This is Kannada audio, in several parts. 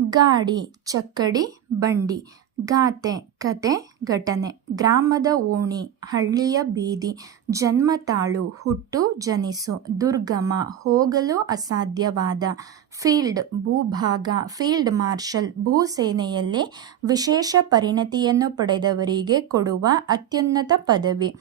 ಗಾಡಿ, ಚಕ್ಕಡಿ, ಬಂಡಿ. ಗಾತೆ, ಕತೆ, ಘಟನೆ. ಗ್ರಾಮದ ಓಣಿ, ಹಳ್ಳಿಯ ಬೀದಿ. ಜನ್ಮತಾಳು, ಹುಟ್ಟು, ಜನಿಸು. ದುರ್ಗಮ, ಹೋಗಲು ಅಸಾಧ್ಯವಾದ. ಫೀಲ್ಡ್, ಭೂಭಾಗ. ಫೀಲ್ಡ್ ಮಾರ್ಷಲ್, ಭೂಸೇನೆಯಲ್ಲಿ ವಿಶೇಷ ಪರಿಣತಿಯನ್ನು ಪಡೆದವರಿಗೆ ಕೊಡುವ ಅತ್ಯುನ್ನತ ಪದವಿ.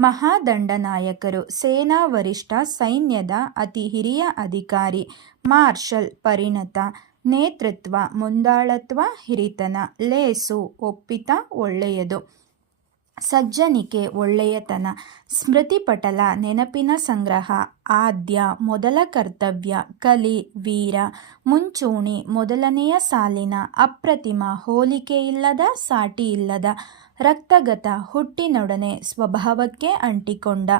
ಮಹಾದಂಡನಾಯಕರು, ಸೇನಾ ವರಿಷ್ಠ, ಸೈನ್ಯದ ಅತಿ ಹಿರಿಯ ಅಧಿಕಾರಿ. ಮಾರ್ಷಲ್, ಪರಿಣತ. ನೇತೃತ್ವ, ಮುಂದಾಳತ್ವ, ಹಿರಿತನ. ಲೇಸು, ಒಪ್ಪಿತ, ಒಳ್ಳೆಯದು. ಸಜ್ಜನಿಕೆ, ಒಳ್ಳೆಯತನ. ಸ್ಮೃತಿಪಟಲ, ನೆನಪಿನ ಸಂಗ್ರಹ. ಆದ್ಯ, ಮೊದಲ ಕರ್ತವ್ಯ. ಕಲಿ, ವೀರ. ಮುಂಚೂಣಿ, ಮೊದಲನೆಯ ಸಾಲಿನ. ಅಪ್ರತಿಮ, ಹೋಲಿಕೆಯಿಲ್ಲದ, ಸಾಟಿಯಿಲ್ಲದ. ರಕ್ತಗತ, ಹುಟ್ಟಿನೊಡನೆ ಸ್ವಭಾವಕ್ಕೆ ಅಂಟಿಕೊಂಡ.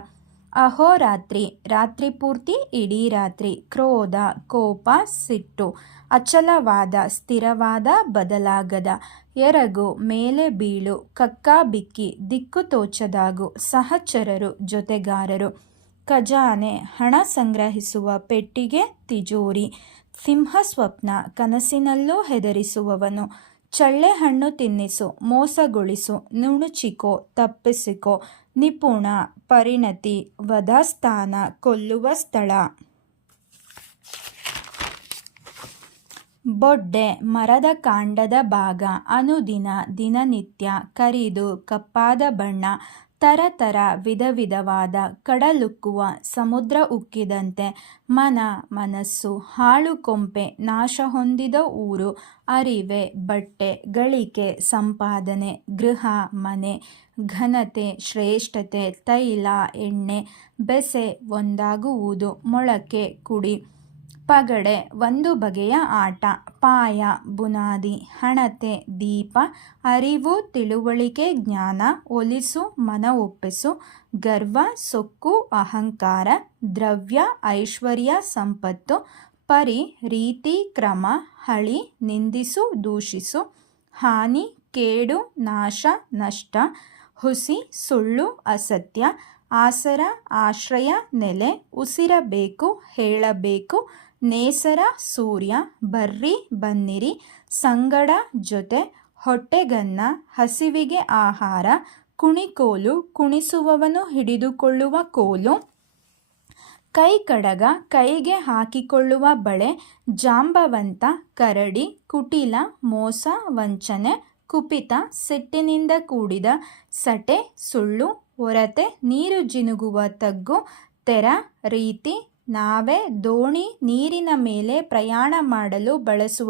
ಅಹೋರಾತ್ರಿ, ರಾತ್ರಿ ಪೂರ್ತಿ, ಇಡೀ ರಾತ್ರಿ. ಕ್ರೋಧ, ಕೋಪ, ಸಿಟ್ಟು. ಅಚಲವಾದ, ಸ್ಥಿರವಾದ, ಬದಲಾಗದ. ಎರಗು, ಮೇಲೆ ಬೀಳು. ಕಕ್ಕಾಬಿಕ್ಕಿ, ದಿಕ್ಕು ತೋಚದಾಗು. ಸಹಚರರು, ಜೊತೆಗಾರರು. ಖಜಾನೆ, ಹಣ ಸಂಗ್ರಹಿಸುವ ಪೆಟ್ಟಿಗೆ, ತಿಜೋರಿ. ಸಿಂಹಸ್ವಪ್ನ, ಕನಸಿನಲ್ಲೂ ಹೆದರಿಸುವವನು. ಚಳ್ಳೆಹಣ್ಣು ತಿನ್ನಿಸು, ಮೋಸಗೊಳಿಸು. ನುಣುಚಿಕೋ, ತಪ್ಪಿಸಿಕೋ. ನಿಪುಣ, ಪರಿಣತಿ. ವಧಸ್ಥಾನ, ಕೊಲ್ಲುವ ಸ್ಥಳ. ಬೊಡ್ಡೆ, ಮರದ ಕಾಂಡದ ಭಾಗ. ಅನುದಿನ, ದಿನನಿತ್ಯ. ಕರಿದು, ಕಪ್ಪಾದ ಬಣ್ಣ. ತರತರ, ವಿಧವಿಧವಾದ. ಕಡಲುಕ್ಕುವ, ಸಮುದ್ರ ಉಕ್ಕಿದಂತೆ. ಮನ, ಮನಸ್ಸು. ಹಾಳು ಕೊಂಪೆ, ನಾಶ ಹೊಂದಿದ ಊರು. ಅರಿವೆ, ಬಟ್ಟೆ. ಗಳಿಕೆ, ಸಂಪಾದನೆ. ಗೃಹ, ಮನೆ. ಘನತೆ, ಶ್ರೇಷ್ಠತೆ. ತೈಲ, ಎಣ್ಣೆ. ಬೆಸೆ, ಒಂದಾಗುವುದು. ಮೊಳಕೆ, ಕುಡಿ. ಪಗಡೆ, ಒಂದು ಬಗೆಯ ಆಟ. ಪಾಯ, ಬುನಾದಿ. ಹಣತೆ, ದೀಪ. ಅರಿವು, ತಿಳುವಳಿಕೆ, ಜ್ಞಾನ. ಒಲಿಸು, ಮನ ಒಪ್ಪಿಸು. ಗರ್ವ, ಸೊಕ್ಕು, ಅಹಂಕಾರ. ದ್ರವ್ಯ, ಐಶ್ವರ್ಯ, ಸಂಪತ್ತು. ಪರಿ, ರೀತಿ, ಕ್ರಮ. ಹಳಿ, ನಿಂದಿಸು, ದೂಷಿಸು. ಹಾನಿ, ಕೇಡು, ನಾಶ, ನಷ್ಟ. ಹುಸಿ, ಸುಳ್ಳು, ಅಸತ್ಯ. ಆಸರ, ಆಶ್ರಯ, ನೆಲೆ. ಉಸಿರಬೇಕು, ಹೇಳಬೇಕು. ನೇಸರ, ಸೂರ್ಯ. ಬರ್ರಿ, ಬನ್ನಿರಿ. ಸಂಗಡ, ಜೊತೆ. ಹೊಟ್ಟೆಗನ್ನ, ಹಸಿವಿಗೆ ಆಹಾರ. ಕುಣಿಕೋಲು, ಕುಣಿಸುವವನು ಹಿಡಿದುಕೊಳ್ಳುವ ಕೋಲು. ಕೈಕಡಗ, ಕೈಗೆ ಹಾಕಿಕೊಳ್ಳುವ ಬಳೆ. ಜಾಂಬವಂತ, ಕರಡಿ. ಕುಟಿಲ, ಮೋಸ, ವಂಚನೆ. ಕುಪಿತ, ಸಿಟ್ಟಿನಿಂದ ಕೂಡಿದ. ಸಟೆ, ಸುಳ್ಳು. ಒರತೆ, ನೀರು ಜಿನುಗುವ ತಗ್ಗು. ತೆರ, ರೀತಿ. ನಾವೆ, ದೋಣಿ, ನೀರಿನ ಮೇಲೆ ಪ್ರಯಾಣ ಮಾಡಲು ಬಳಸುವ